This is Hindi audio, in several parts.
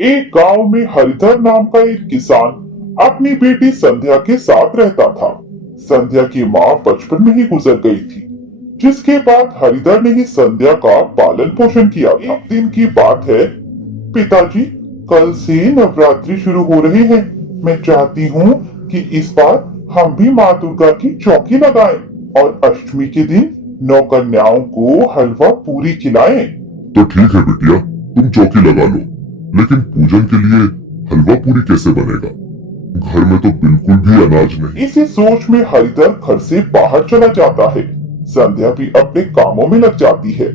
एक गांव में हरिधर नाम का एक किसान अपनी बेटी संध्या के साथ रहता था। संध्या की माँ बचपन में ही गुजर गई थी, जिसके बाद हरिधर ने ही संध्या का पालन पोषण किया था। एक दिन की बात है, पिताजी, कल से नवरात्रि शुरू हो रहे हैं। मैं चाहती हूँ कि इस बार हम भी माँ दुर्गा की चौकी लगाएं और अष्टमी के दिन 9 कन्याओं को हलवा पूरी खिलाएं। तो ठीक है बिटिया, तुम चौकी लगा लो, लेकिन पूजन के लिए हलवा पूरी कैसे बनेगा? घर में तो बिल्कुल भी अनाज नहीं। इसी सोच में हरिधर घर से बाहर चला जाता है। संध्या भी अपने कामों में लग जाती है।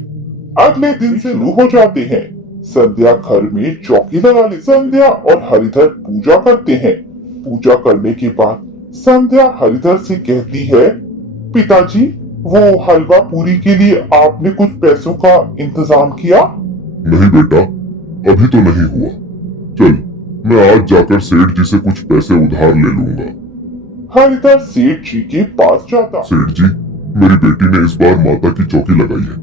अगले दिन से शुरू हो जाते हैं। संध्या घर में चौकी लगा ले। संध्या और हरिधर पूजा करते हैं। पूजा करने के बाद संध्या हरिधर से कहती है, पिताजी, वो हलवा पूरी के लिए आपने कुछ पैसों का इंतजाम किया? नहीं बेटा, अभी तो नहीं हुआ। चल, मैं आज जाकर सेठ जी से कुछ पैसे उधार ले लूंगा। हरिधर सेठ जी के पास जाता। सेठ जी, मेरी बेटी ने इस बार माता की चौकी लगाई है।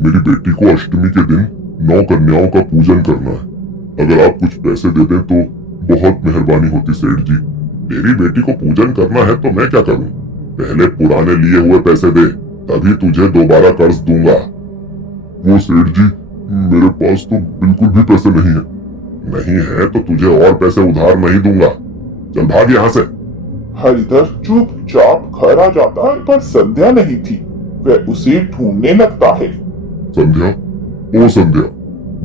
मेरी बेटी को अष्टमी के दिन 9 कन्याओं का पूजन करना है। अगर आप कुछ पैसे दे दें तो बहुत मेहरबानी होती सेठ जी। तेरी बेटी को पूजन करना है तो मैं क्या करूं? पहले पुराने लिए हुए पैसे दे, तभी तुझे दोबारा कर्ज दूंगा। वो सेठ जी, मेरे पास तो बिल्कुल भी पैसे नहीं है। नहीं है तो तुझे और पैसे उधार नहीं दूंगा। चल भाग यहाँ से। हरिधर चुपचाप घर आ जाता है, पर संध्या नहीं थी। वह उसे ढूंढने लगता है। संध्या, ओ संध्या,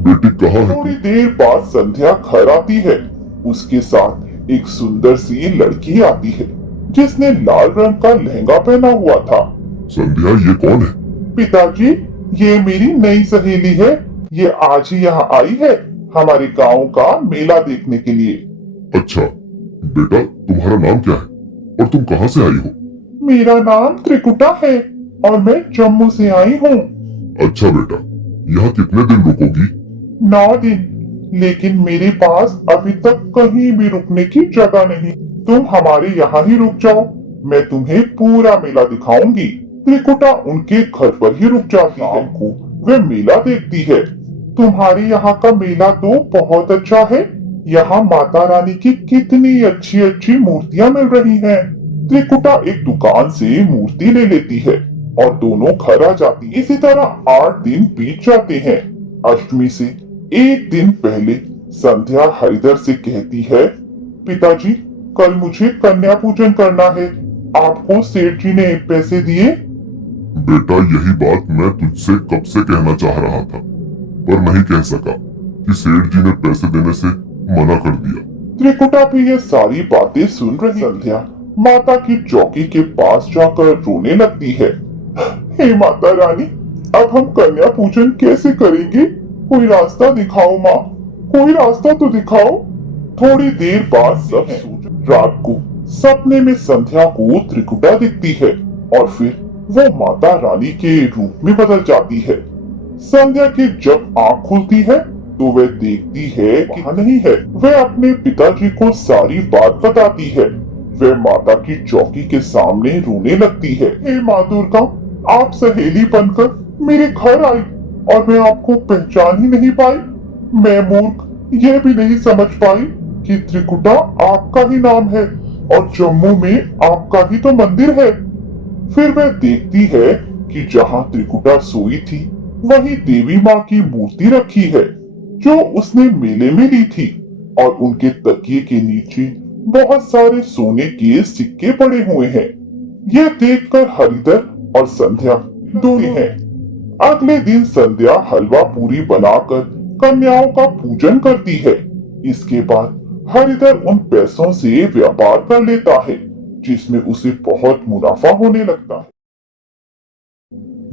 बेटी कहाँ है? थोड़ी देर बाद संध्या घर आती है। उसके साथ एक सुंदर सी लड़की आती है, जिसने लाल रंग का लहंगा पहना हुआ था। संध्या, ये कौन है? पिताजी, ये मेरी नई सहेली है। ये आज ही यहाँ आई है हमारे गांव का मेला देखने के लिए। अच्छा बेटा, तुम्हारा नाम क्या है और तुम कहाँ से आई हो? मेरा नाम त्रिकुटा है और मैं जम्मू से आई हूँ। अच्छा बेटा, यहाँ कितने दिन रुकोगी? 9 दिन, लेकिन मेरे पास अभी तक कहीं भी रुकने की जगह नहीं। तुम हमारे यहाँ ही रुक जाओ, मैं तुम्हें पूरा मेला दिखाऊंगी। त्रिकुटा उनके घर पर ही रुक जाती है। को वह मेला देखती है। तुम्हारे यहाँ का मेला तो बहुत अच्छा है। यहाँ माता रानी की कितनी अच्छी अच्छी मूर्तियाँ मिल रही हैं। त्रिकुटा एक दुकान से मूर्ति ले लेती है और दोनों घर आ जाती। इसी तरह 8 दिन बीत जाते हैं। अष्टमी से एक दिन पहले संध्या हरिधर से कहती है, पिताजी, कल मुझे कन्या पूजन करना है। आपको सेठ जी ने पैसे दिए? बेटा, यही बात मैं तुझसे कब से कहना चाह रहा था, पर नहीं कह सका कि सेठ जी ने पैसे देने से मना कर दिया। त्रिकुटा भी ये सारी बातें सुन रही। संध्या माता की चौकी के पास जाकर रोने लगती है। हे माता रानी, अब हम कन्या पूजन कैसे करेंगे? कोई रास्ता दिखाओ माँ, कोई रास्ता तो दिखाओ। थोड़ी देर बाद सब रात को सपने में संध्या को त्रिकुटा दिखती है और फिर वो माता रानी के रूप में बदल जाती है। संध्या की जब आँख खुलती है तो वह देखती है कि वहाँ नहीं है। वह अपने पिताजी को सारी बात बताती है। वह माता की चौकी के सामने रोने लगती है। हे माँ दुर्गा, आप सहेली बनकर मेरे घर आई और मैं आपको पहचान ही नहीं पाई। मैं मूर्ख यह भी नहीं समझ पाई कि त्रिकुटा आपका ही नाम है और जम्मू में आपका ही तो मंदिर है। फिर वह देखती है कि जहाँ त्रिकुटा सोई थी वहीं देवी माँ की मूर्ति रखी है, जो उसने मेले में ली थी, और उनके तकिए के नीचे बहुत सारे सोने के सिक्के पड़े हुए हैं। यह देखकर हरिधर और संध्या दोनों हैं। अगले दिन संध्या हलवा पूरी बनाकर कन्याओं का पूजन करती है। इसके बाद हरिधर उन पैसों से व्यापार कर लेता है, जिसमें उसे बहुत मुनाफा होने लगता है।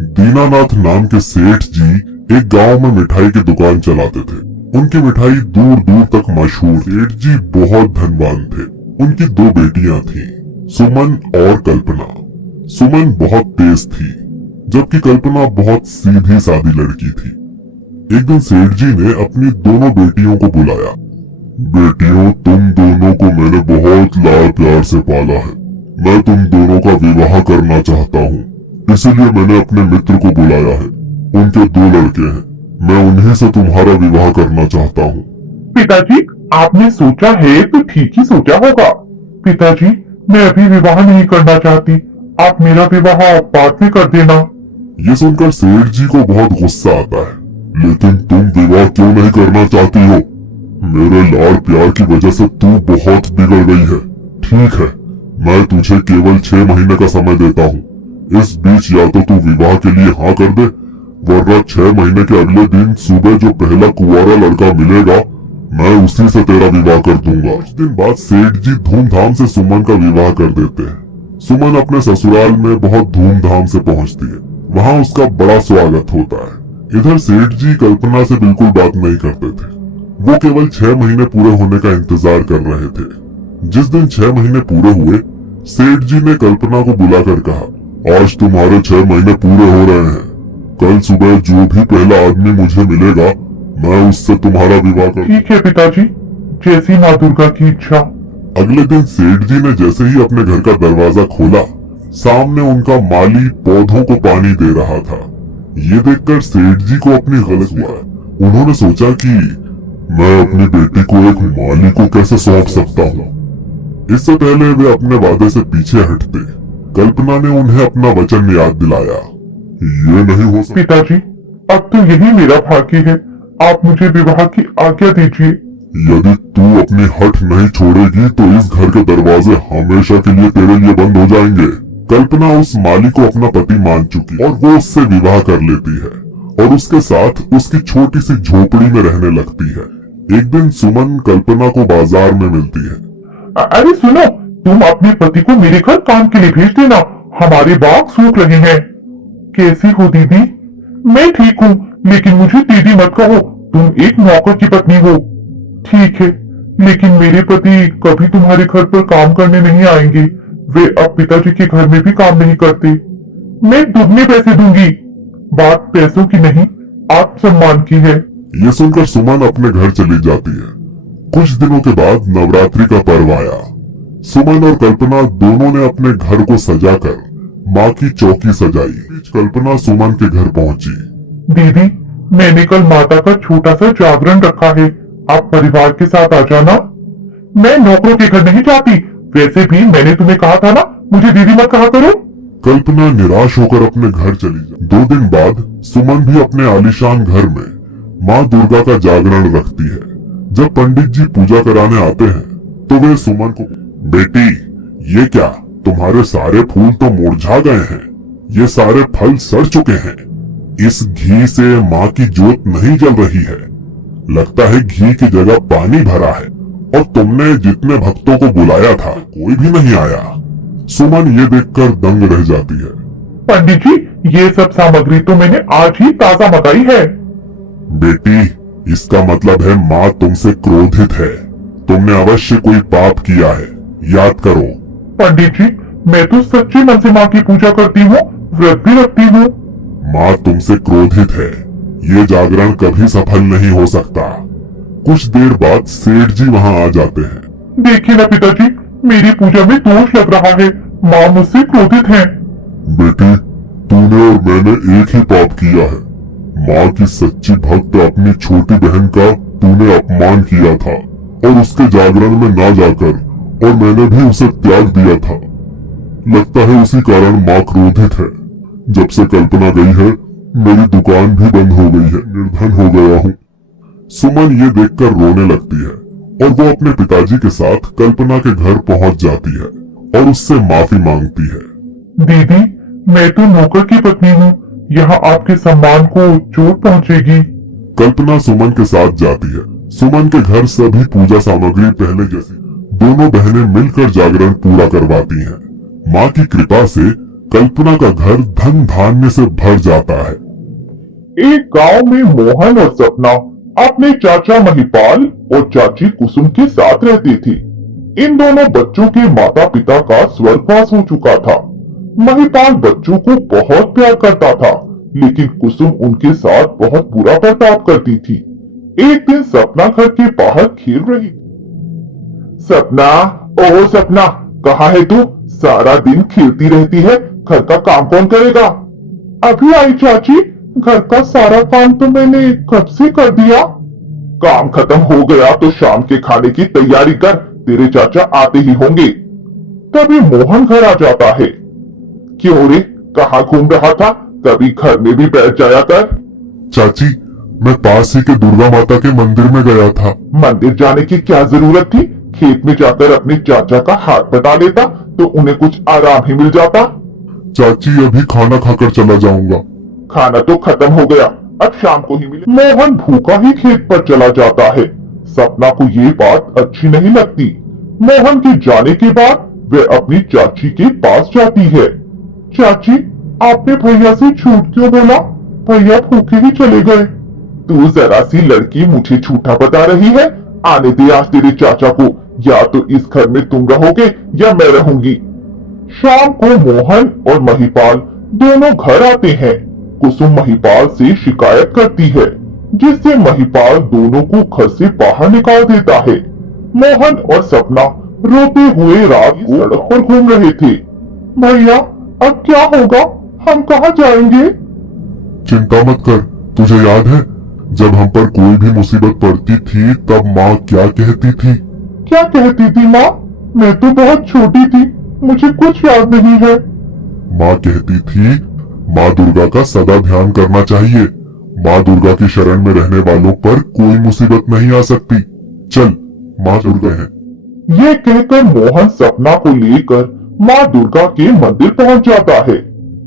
दीनानाथ नाम के सेठ जी एक गांव में मिठाई की दुकान चलाते थे। उनकी मिठाई दूर दूर तक मशहूर। सेठ जी बहुत धनवान थे। उनकी 2 बेटियां थीं, सुमन और कल्पना। सुमन बहुत तेज थी, जबकि कल्पना बहुत सीधी सादी लड़की थी। एक दिन सेठ जी ने अपनी दोनों बेटियों को बुलाया। बेटियों, तुम दोनों को मैंने बहुत लाड प्यार से पाला है। मैं तुम दोनों का विवाह करना चाहता हूँ, इसलिए मैंने अपने मित्र को बुलाया है। उनके 2 लड़के हैं, मैं उन्हीं से तुम्हारा विवाह करना चाहता हूँ। पिताजी, आपने सोचा है तो ठीक ही सोचा होगा। पिताजी, मैं अभी विवाह नहीं करना चाहती, आप मेरा विवाह बाद में कर देना। ये सुनकर सेठ जी को बहुत गुस्सा आता है। लेकिन तुम विवाह क्यों नहीं करना चाहती हो? मेरे लाड़ प्यार की वजह से तू बहुत बिगड़ गई है। ठीक है, मैं तुझे केवल 6 महीने का समय देता हूँ। इस बीच या तो तू विवाह के लिए हाँ कर दे, वरना 6 महीने के अगले दिन सुबह जो पहला कुंवारा लड़का मिलेगा, मैं उसी से तेरा विवाह कर दूंगा। कुछ दिन बाद सेठ जी धूमधाम से सुमन का विवाह कर देते हैं। सुमन अपने ससुराल में बहुत धूमधाम से पहुंचती है। वहाँ उसका बड़ा स्वागत होता है। इधर सेठ जी कल्पना से बिल्कुल बात नहीं करते थे। वो केवल 6 महीने पूरे होने का इंतजार कर रहे थे। जिस दिन 6 महीने पूरे हुए, सेठ जी ने कल्पना को बुलाकर कहा, आज तुम्हारे 6 महीने पूरे हो रहे हैं। कल सुबह जो भी पहला आदमी मुझे मिलेगा, मैं उससे तुम्हारा विवाह कर। ठीक है पिताजी, जैसी माँ दुर्गा की इच्छा। अगले दिन सेठ जी ने जैसे ही अपने घर का दरवाजा खोला, सामने उनका माली पौधों को पानी दे रहा था। ये देखकर सेठ जी को अपनी गलत हुआ। उन्होंने सोचा कि मैं अपनी बेटी को एक माली को कैसे सौंप सकता हूँ। इससे पहले वे अपने वादे से पीछे हटते, कल्पना ने उन्हें अपना वचन याद दिलाया। ये नहीं हो सकता। पिताजी, अब तो यही मेरा भाग्य है, आप मुझे विवाह की आज्ञा दीजिए। यदि तू अपनी हठ नहीं छोड़ेगी तो इस घर के दरवाजे हमेशा के लिए तेरे लिए बंद हो जाएंगे। कल्पना उस माली को अपना पति मान चुकी और वो उससे विवाह कर लेती है और उसके साथ उसकी छोटी सी झोपड़ी में रहने लगती है। एक दिन सुमन कल्पना को बाजार में मिलती है। अरे सुनो, तुम अपने पति को मेरे घर काम के लिए भेज देना, हमारे बाग सूख रहे हैं। कैसी हो दीदी? मैं ठीक हूँ, लेकिन मुझे दीदी मत कहो, तुम एक नौकर की पत्नी हो। ठीक है, लेकिन मेरे पति कभी तुम्हारे घर पर काम करने नहीं आएंगे। वे अब पिताजी के घर में भी काम नहीं करते। मैं दुगने पैसे दूंगी। बात पैसों की नहीं, आत्मसम्मान की है। ये सुनकर सुमन अपने घर चली जाती है। कुछ दिनों के बाद नवरात्रि का पर्व आया। सुमन और कल्पना दोनों ने अपने घर को सजाकर माँ की चौकी सजाई। कल्पना सुमन के घर पहुंची। दीदी, मैंने कल माता का छोटा सा जागरण रखा है, आप परिवार के साथ आ जाना। मैं नौकरों के घर नहीं जाती, वैसे भी मैंने तुम्हें कहा था ना, मुझे दीदी मत कहा करो। कल्पना निराश होकर अपने घर चली जाती। 2 दिन बाद सुमन भी अपने आलीशान घर में माँ दुर्गा का जागरण रखती है। जब पंडित जी पूजा कराने आते हैं तो वे सुमन को, बेटी ये क्या, तुम्हारे सारे फूल तो मुरझा गए हैं, ये सारे फल सड़ चुके हैं, इस घी से माँ की जोत नहीं जल रही है, लगता है घी की जगह पानी भरा है, और तुमने जितने भक्तों को बुलाया था कोई भी नहीं आया। सुमन ये देखकर दंग रह जाती है। पंडित जी, ये सब सामग्री तो मैंने आज ही ताजा मंगाई है। बेटी, इसका मतलब है माँ तुमसे क्रोधित है, तुमने अवश्य कोई पाप किया है, याद करो। पंडित जी, मैं तो सच्चे मन से माँ की पूजा करती हूँ, व्रत भी रखती हूँ। माँ तुमसे क्रोधित है, ये जागरण कभी सफल नहीं हो सकता। कुछ देर बाद सेठ जी वहाँ आ जाते हैं। देखिए ना पिताजी, मेरी पूजा में दोष लग रहा है, माँ मुझसे क्रोधित है। बेटी, तूने और मैंने एक ही पाप किया है। माँ की सच्ची भक्त अपनी छोटी बहन का तूने अपमान किया था और उसके जागरण में ना जाकर, और मैंने भी उसे त्याग दिया था। लगता है उसी कारण माँ क्रोधित है। जब से कल्पना गई है, मेरी दुकान भी बंद हो गई है, निर्धन हो गया हूँ। सुमन ये देखकर रोने लगती है और वो अपने पिताजी के साथ कल्पना के घर पहुंच जाती है और उससे माफी मांगती है। दीदी, मैं तो नौकर की पत्नी हूँ, यहाँ आपके सम्मान को चोट पहुँचेगी। कल्पना सुमन के साथ जाती है। सुमन के घर सभी पूजा सामग्री पहले जैसी, दोनों बहनें मिलकर जागरण पूरा करवाती हैं। माँ की कृपा से कल्पना का घर धन धान्य से भर जाता है। एक गांव में मोहन और सपना अपने चाचा महिपाल और चाची कुसुम के साथ रहती थी। इन दोनों बच्चों के माता पिता का स्वर्गवास हो चुका था। महिपाल बच्चों को बहुत प्यार करता था, लेकिन कुसुम उनके साथ बहुत बुरा बर्ताव करती थी। एक दिन सपना घर के बाहर खेल रही। सपना, ओह सपना, कहाँ है तू? सारा दिन खेलती रहती है, घर का काम कौन करेगा? अभी आई चाची, घर का सारा काम तो मैंने कब से कर दिया। काम खत्म हो गया तो शाम के खाने की तैयारी कर, तेरे चाचा आते ही होंगे। तभी मोहन घर आ जाता है। क्यों रे, कहाँ घूम रहा था? कभी घर में भी बैठ जाया कर। चाची, मैं पास ही के दुर्गा माता के मंदिर में गया था। मंदिर जाने की क्या जरूरत थी? खेत में जाकर अपने चाचा का हाथ बटा लेता तो उन्हें कुछ आराम ही मिल जाता। चाची, अभी खाना खाकर चला जाऊंगा। खाना तो खत्म हो गया, अब शाम को ही मिले। मोहन भूखा ही खेत पर चला जाता है। सपना को ये बात अच्छी नहीं लगती। मोहन के जाने के बाद वह अपनी चाची के पास जाती है। चाची, आपने भैया से झूठ क्यों बोला? भैया भूखे ही चले गए। तू जरा सी लड़की मुझे झूठा बता रही है। आने दे आज तेरे चाचा को, या तो इस घर में तुम रहोगे या मैं रहूंगी। शाम को मोहन और महिपाल दोनों घर आते हैं। कुसुम महिपाल से शिकायत करती है, जिससे महिपाल दोनों को घर से बाहर निकाल देता है। मोहन और सपना रोते हुए रात को सड़क पर घूम रहे थे। भैया, अब क्या होगा? हम कहाँ जाएंगे? चिंता मत कर। तुझे याद है जब हम पर कोई भी मुसीबत पड़ती थी तब माँ क्या कहती थी? क्या कहती थी माँ? मैं तो बहुत छोटी थी, मुझे कुछ याद नहीं है। माँ कहती थी, माँ दुर्गा का सदा ध्यान करना चाहिए। माँ दुर्गा की शरण में रहने वालों पर कोई मुसीबत नहीं आ सकती। चल, माँ दुर्गा है। ये कहकर मोहन सपना को लेकर माँ दुर्गा के मंदिर पहुंच जाता है।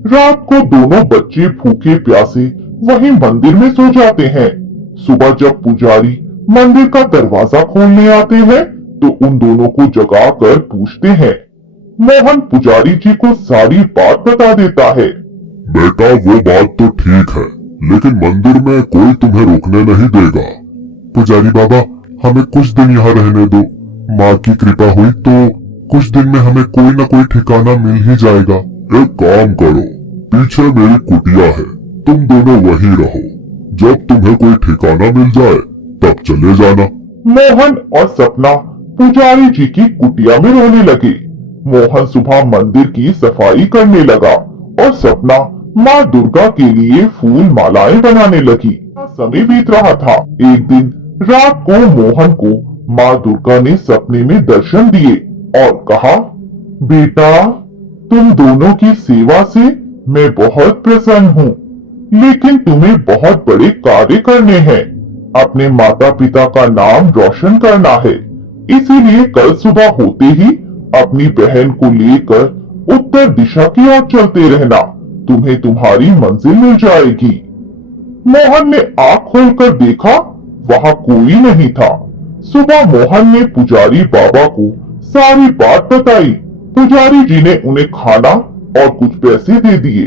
रात को दोनों बच्चे भूखे प्यासे वहीं मंदिर में सो जाते हैं। सुबह जब पुजारी मंदिर का दरवाजा खोलने आते हैं तो उन दोनों को जगाकर पूछते हैं। मोहन पुजारी जी को सारी बात बता देता है। बेटा, वो बात तो ठीक है, लेकिन मंदिर में कोई तुम्हें रोकने नहीं देगा। पुजारी बाबा, हमें कुछ दिन यहाँ रहने दो। माँ की कृपा हुई तो कुछ दिन में हमें कोई न कोई ठिकाना मिल ही जाएगा। एक काम करो, पीछे मेरी कुटिया है, तुम दोनों वहीं रहो। जब तुम्हें कोई ठिकाना मिल जाए तब चले जाना। मोहन और सपना पुजारी जी की कुटिया में रोने लगे। मोहन सुबह मंदिर की सफाई करने लगा और सपना माँ दुर्गा के लिए फूल मालाएं बनाने लगी। समय बीत रहा था। एक दिन रात को मोहन को माँ दुर्गा ने सपने में दर्शन दिए और कहा, बेटा, तुम दोनों की सेवा से मैं बहुत प्रसन्न हूँ, लेकिन तुम्हें बहुत बड़े कार्य करने हैं। अपने माता पिता का नाम रोशन करना है। इसीलिए कल सुबह होते ही अपनी बहन को लेकर उत्तर दिशा की ओर चलते रहना। तुम्हें तुम्हारी मंजिल मिल जाएगी। मोहन ने आंख खोलकर देखा, वहाँ कोई नहीं था। सुबह मोहन ने पुजारी बाबा को सारी बात बताई। पुजारी जी ने उन्हें खाना और कुछ पैसे दे दिए।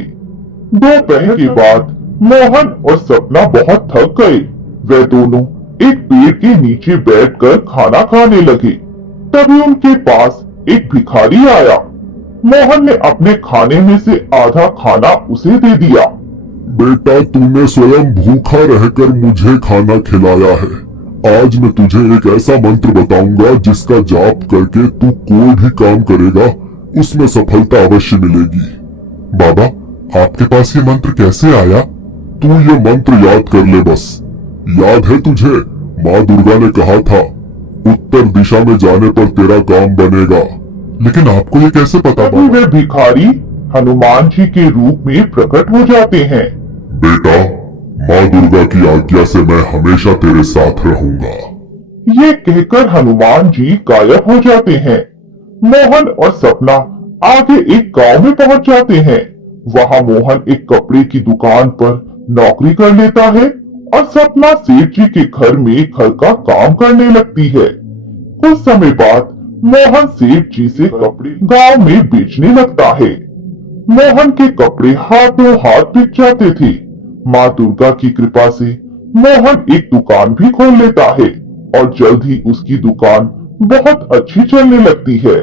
दोपहर के बाद मोहन और सपना बहुत थक गए। वे दोनों एक पेड़ के नीचे बैठकर खाना खाने लगे। तभी उनके पास एक भिखारी आया। मोहन ने अपने खाने में से आधा खाना उसे दे दिया। बेटा, तूने स्वयं भूखा रहकर मुझे खाना खिलाया है। आज मैं तुझे एक ऐसा मंत्र बताऊंगा जिसका जाप करके तू कोई भी काम करेगा उसमें सफलता अवश्य मिलेगी। बाबा, आपके पास ये मंत्र कैसे आया? तू ये मंत्र याद कर ले बस। याद है तुझे, माँ दुर्गा ने कहा था, उत्तर दिशा में जाने पर तेरा काम बनेगा। लेकिन आपको ये कैसे पता? तभी वे भिखारी हनुमान जी के रूप में प्रकट हो जाते हैं। बेटा, माँ दुर्गा की आज्ञा से मैं हमेशा तेरे साथ रहूंगा। ये कहकर हनुमान जी गायब हो जाते हैं। मोहन और सपना आगे एक गांव में पहुंच जाते हैं। वहां मोहन एक कपड़े की दुकान पर नौकरी कर लेता है और सपना सेठ जी के घर में घर का काम करने लगती है। कुछ समय बाद मोहन सेठ जी से कपड़े गांव में बेचने लगता है। मोहन के कपड़े हाथों हाथ बिक जाते थे। माँ दुर्गा की कृपा से मोहन एक दुकान भी खोल लेता है और जल्द ही उसकी दुकान बहुत अच्छी चलने लगती है।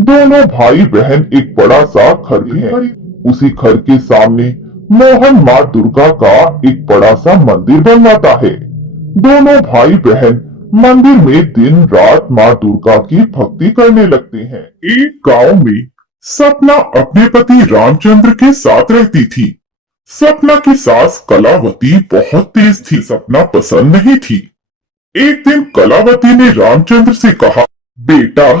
दोनों भाई बहन एक बड़ा सा घर भी है। उसी घर के सामने मोहन माँ दुर्गा का एक बड़ा सा मंदिर बनवाता है। दोनों भाई बहन मंदिर में दिन रात माँ दुर्गा की भक्ति करने लगते हैं। एक गांव में सपना अपने पति रामचंद्र के साथ रहती थी। सपना की सास कलावती बहुत तेज थी। सपना पसंद नहीं थी। एक दिन कलावती ने रामचंद्र से कहा, बेटा,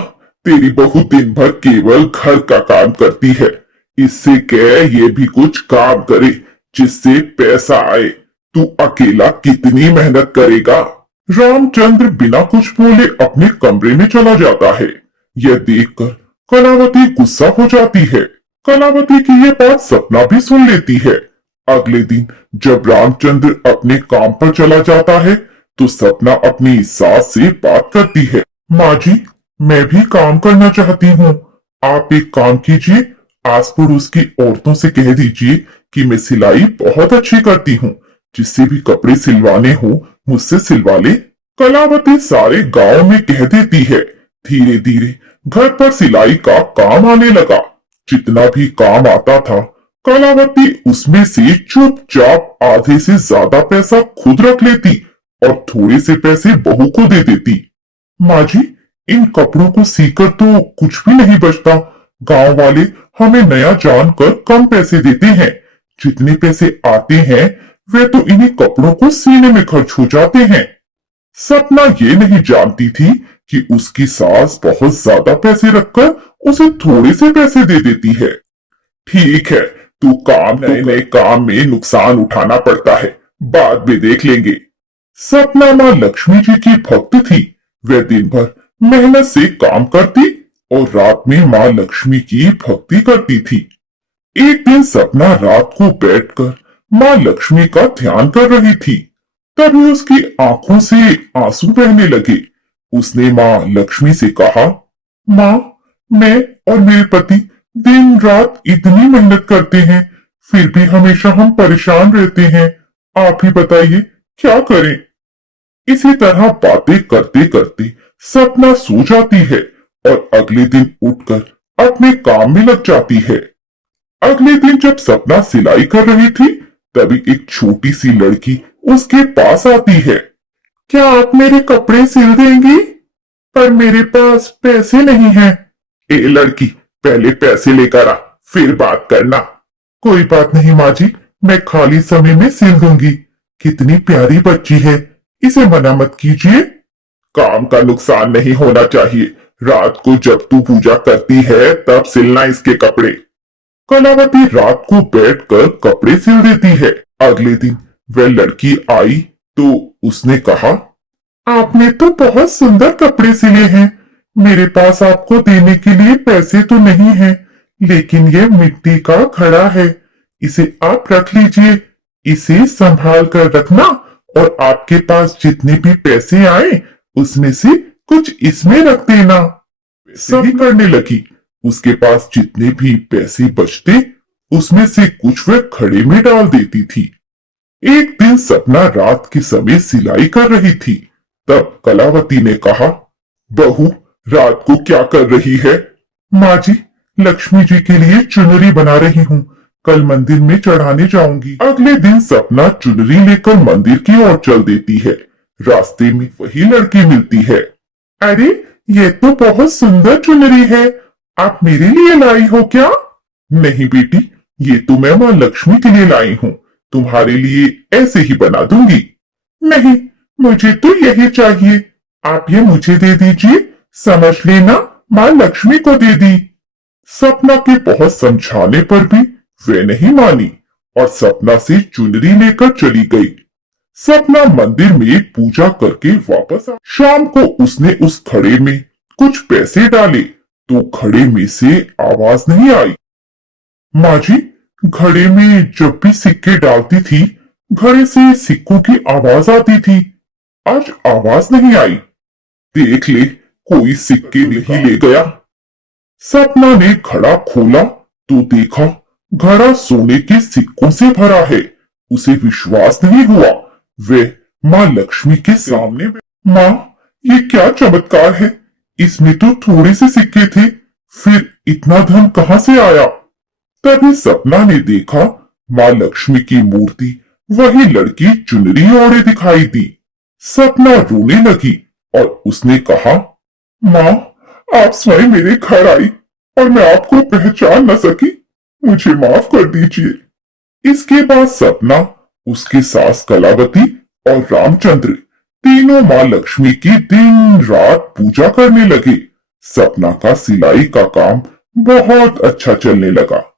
तेरी बहू दिन भर केवल घर का काम करती है। इससे कह ये भी कुछ काम करे जिससे पैसा आए। तू अकेला कितनी मेहनत करेगा। रामचंद्र बिना कुछ बोले अपने कमरे में चला जाता है। यह देखकर कलावती गुस्सा हो जाती है। कलावती की ये बात सपना भी सुन लेती है। अगले दिन जब रामचंद्र अपने काम पर चला जाता है तो सपना अपनी सास से बात करती है। माँ जी, मैं भी काम करना चाहती हूँ। आप एक काम कीजिए, आस पड़ोस की औरतों से कह दीजिए कि मैं सिलाई बहुत अच्छी करती हूँ। जिससे भी कपड़े सिलवाने हो मुझसे सिलवा ले। कलावती सारे गांव में कह देती है। धीरे धीरे घर पर सिलाई का काम आने लगा। जितना भी काम आता था कलावती उसमें से चुपचाप आधे से ज्यादा पैसा खुद रख लेती और थोड़े से पैसे बहू को दे देती। माँ जी, इन कपड़ों को सीकर तो कुछ भी नहीं बचता। गांव वाले हमें नया जानकर कम पैसे देते हैं। जितने पैसे आते हैं वे तो इन्हीं कपड़ों को सीने में खर्च हो जाते हैं। सपना ये नहीं जानती थी कि उसकी सास बहुत ज्यादा पैसे रखकर उसे थोड़े से पैसे दे देती है। ठीक है, तू काम नए नए काम में नुकसान उठाना पड़ता है, बाद में देख लेंगे। सपना माँ लक्ष्मी जी की भक्त थी। वह दिन भर मेहनत से काम करती और रात में माँ लक्ष्मी की भक्ति करती थी। एक दिन सपना रात को बैठकर माँ लक्ष्मी का ध्यान कर रही थी। तभी उसकी आंखों से आंसू बहने लगे। उसने माँ लक्ष्मी से कहा, माँ, मैं और मेरे पति दिन रात इतनी मेहनत करते हैं, फिर भी हमेशा हम परेशान रहते हैं। आप ही बताइए क्या करें। इसी तरह बातें करते करते सपना सो जाती है और अगले दिन उठकर अपने काम में लग जाती है। अगले दिन जब सपना सिलाई कर रही थी तभी एक छोटी सी लड़की उसके पास आती है। क्या आप मेरे कपड़े सिल देंगी? पर मेरे पास पैसे नहीं हैं। ए लड़की, पहले पैसे लेकर आ, फिर बात करना। कोई बात नहीं माँ जी, मैं खाली समय में सिल दूंगी। कितनी प्यारी बच्ची है, इसे मना मत कीजिए। काम का नुकसान नहीं होना चाहिए। रात को जब तू पूजा करती है तब सिलना इसके कपड़े। कलावती रात को बैठकर कपड़े सिल देती है। अगले दिन वह लड़की आई तो उसने कहा, आपने तो बहुत सुंदर कपड़े सिले हैं। मेरे पास आपको देने के लिए पैसे तो नहीं हैं, लेकिन ये मिट्टी का घड़ा है। इसे आप रख लीजिए। इसे संभाल कर रखना और आपके पास जितने भी पैसे आए उसमें से कुछ इसमें रख देना। सब करने लगी। उसके पास जितने भी पैसे बचते उसमें से कुछ वह घड़े में डाल देती थी। एक दिन सपना रात के समय सिलाई कर रही थी। तब कलावती ने कहा, बहू, रात को क्या कर रही है? माँ जी, लक्ष्मी जी के लिए चुनरी बना रही हूँ। कल मंदिर में चढ़ाने जाऊंगी। अगले दिन सपना चुनरी लेकर मंदिर की ओर चल देती है। रास्ते में वही लड़की मिलती है। अरे, ये तो बहुत सुंदर चुनरी है। आप मेरे लिए लाई हो क्या? नहीं बेटी, ये तो मैं माँ लक्ष्मी के लिए लाई हूँ। तुम्हारे लिए ऐसे ही बना दूंगी। नहीं, मुझे तो यही चाहिए। आप ये मुझे दे दीजिए। समझ लेना, माँ लक्ष्मी को दे दी। सपना के बहुत समझाने पर भी वे नहीं मानी और सपना से चुनरी लेकर चली गई। सपना मंदिर में पूजा करके वापस आ। शाम को उसने उस घड़े में कुछ पैसे डाले तो घड़े में से आवाज नहीं आई। माँ जी, घड़े में जब भी सिक्के डालती थी घड़े से सिक्कों की आवाज आती थी। आज आवाज नहीं आई। देख ले, कोई सिक्के नहीं ले गया। सपना ने घड़ा खोला तो देखा घड़ा सोने के सिक्कों से भरा है। उसे विश्वास नहीं हुआ। वे माँ लक्ष्मी के सामने। माँ, ये क्या चमत्कार है? इसमें तो थोड़े से सिक्के थे, फिर इतना धन कहाँ से आया? तभी सपना ने देखा माँ लक्ष्मी की मूर्ति वही लड़की चुनरी ओढ़े दिखाई दी। सपना रोने लगी और उसने कहा, माँ, आप स्वयं मेरे घर आई और मैं आपको पहचान न सकी। मुझे माफ कर दीजिए। इसके बाद सपना, उसकी सास कलावती और रामचंद्र तीनों माँ लक्ष्मी की दिन रात पूजा करने लगे। सपना का सिलाई का काम बहुत अच्छा चलने लगा।